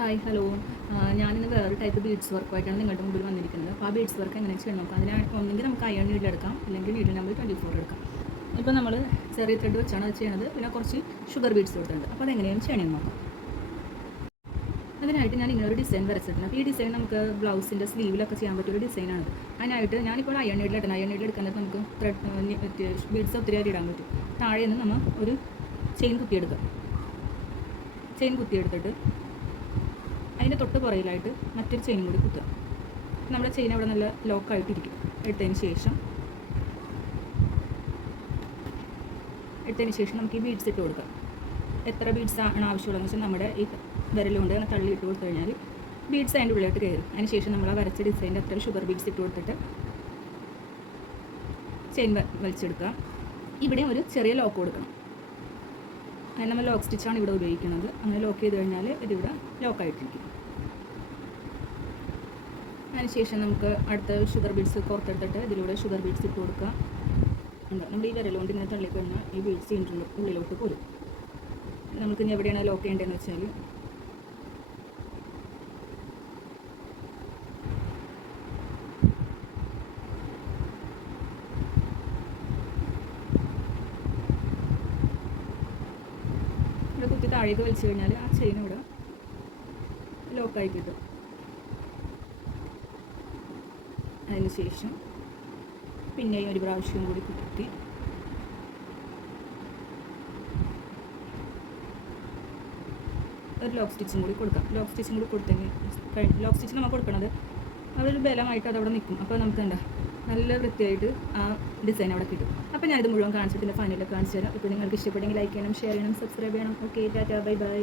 Hi hello. ഞാനിന്ന് വേറൊരു type beads വർക്കുമായിട്ടാണ് നിങ്ങളുടെ മുമ്പിൽ വന്നിരിക്കുന്നത്. അപ്പോൾ ആ ബീഡ്സ് വർക്ക് എങ്ങനെ ചെയ്യണം നോക്കാം. ഒന്നെങ്കിൽ നമുക്ക് അയൺ നീഡിൽ എടുക്കാം, അല്ലെങ്കിൽ നീഡിൽ നമ്പർ 24 എടുക്കാം. ഇപ്പോൾ നമ്മൾ ചെറിയ ത്രെഡ് വെച്ചാണ് അത് ചെയ്യുന്നത്. പിന്നെ കുറച്ച് ഷുഗർ ബീഡ്സ് കൊടുത്തിട്ടുണ്ട്. അപ്പോൾ അതെങ്ങനെയാണ് ചെയ്യണമെന്ന് നോക്കാം. അതിനായിട്ട് ഞാൻ ഇങ്ങനെ ഒരു ഡിസൈൻ വരച്ചിട്ടുണ്ട്. അപ്പോൾ ഈ ഡിസൈൻ നമുക്ക് ബ്ലൗസിൻ്റെ സ്ലീവിലൊക്കെ ചെയ്യാൻ പറ്റിയൊരു ഡിസൈനാണ്. അതിനായിട്ട് ഞാനിപ്പോൾ അയൺ നീഡിൽ ഇടണം. അയൺ നീഡിൽ എടുക്കുന്നത് നമുക്ക് ത്രെഡ് ബീഡ്സ് ഒത്തിരി ആയിട്ട് ഇടാൻ പറ്റും. താഴെ നിന്ന് നമ്മൾ ഒരു ചെയിൻ കുത്തിയെടുക്കുക. ചെയിൻ കുത്തിയെടുത്തിട്ട് അതിൻ്റെ തൊട്ട് പുറയിലായിട്ട് മറ്റൊരു ചെയിനും കൂടി കുത്തുക. നമ്മുടെ ചെയിൻ അവിടെ നല്ല ലോക്കായിട്ടിരിക്കും. എടുത്തതിന് ശേഷം നമുക്ക് ഈ ബീഡ്സ് ഇട്ട് കൊടുക്കാം. എത്ര ബീഡ്സ് ആണ് ആവശ്യമുള്ളതെന്ന് വെച്ചാൽ നമ്മുടെ ഈ വിരലുകൊണ്ട് അങ്ങനെ തള്ളി ഇട്ട് കൊടുത്തു കഴിഞ്ഞാൽ ബീഡ്സ് അതിൻ്റെ ഉള്ളിലോട്ട് കയറും. അതിന് ശേഷം നമ്മൾ ആ വരച്ച ഡിസൈൻ്റെ അത്ര ഷുഗർ ബീഡ്സ് ഇട്ട് കൊടുത്തിട്ട് ചെയിൻ വലിച്ചെടുക്കുക. ഇവിടെ ഒരു ചെറിയ ലോക്ക് കൊടുക്കണം. അതിന് നമ്മൾ ലോക്ക് സ്റ്റിച്ചാണ് ഇവിടെ ഉപയോഗിക്കുന്നത്. അങ്ങനെ ലോക്ക് ചെയ്ത് കഴിഞ്ഞാൽ ഇതിവിടെ ലോക്കായിട്ടിരിക്കും. അതിനുശേഷം നമുക്ക് അടുത്ത ഷുഗർ ബീഡ്സ് പുറത്തെടുത്തിട്ട് ഇതിലൂടെ ഷുഗർ ബീഡ്സ് ഇട്ട് കൊടുക്കുക. എന്താ നമ്മൾ ഈ വിരലുകൊണ്ട് ഇങ്ങനെ തള്ളിക്കഴിഞ്ഞാൽ ഈ ബീഡ്സ് ഇതിൻ്റെ ഉള്ളിലോട്ട് പോരും. നമുക്ക് ഇനി എവിടെയാണ് ലോക്ക് ചെയ്യേണ്ടതെന്ന് വെച്ചാൽ ഇവിടെ കുത്തി താഴേക്ക് വലിച്ചു കഴിഞ്ഞാൽ ആ ചെയിൻ ഇവിടെ ലോക്കായി കിട്ടും. അതിന് ശേഷം പിന്നെയും ഒരു പ്രാവശ്യം കൂടി കുത്തി ഒരു ലോക്ക് സ്റ്റിച്ചും കൂടി കൊടുക്കാം. ലോക്ക് സ്റ്റിച്ചും കൂടി ലോക്ക് സ്റ്റിച്ച് നമ്മൾ കൊടുക്കണത് അതൊരു ബലമായിട്ട് അതവിടെ നിൽക്കും. അപ്പോൾ നമുക്ക് എന്താ നല്ല വൃത്തിയായിട്ട് ആ ഡിസൈൻ അവിടെ കിട്ടും. അപ്പോൾ ഞാനിത് മുഴുവൻ കാണിച്ചിട്ട് ഫൈനലൊക്കെ കാണിച്ചു തരാം. ഇപ്പോൾ നിങ്ങൾക്ക് ഇഷ്ടപ്പെട്ടെങ്കിൽ ലൈക്ക് ചെയ്യണം, ഷെയർ ചെയ്യണം, സബ്സ്ക്രൈബ് ചെയ്യണം. Okay, Tata, bye bye.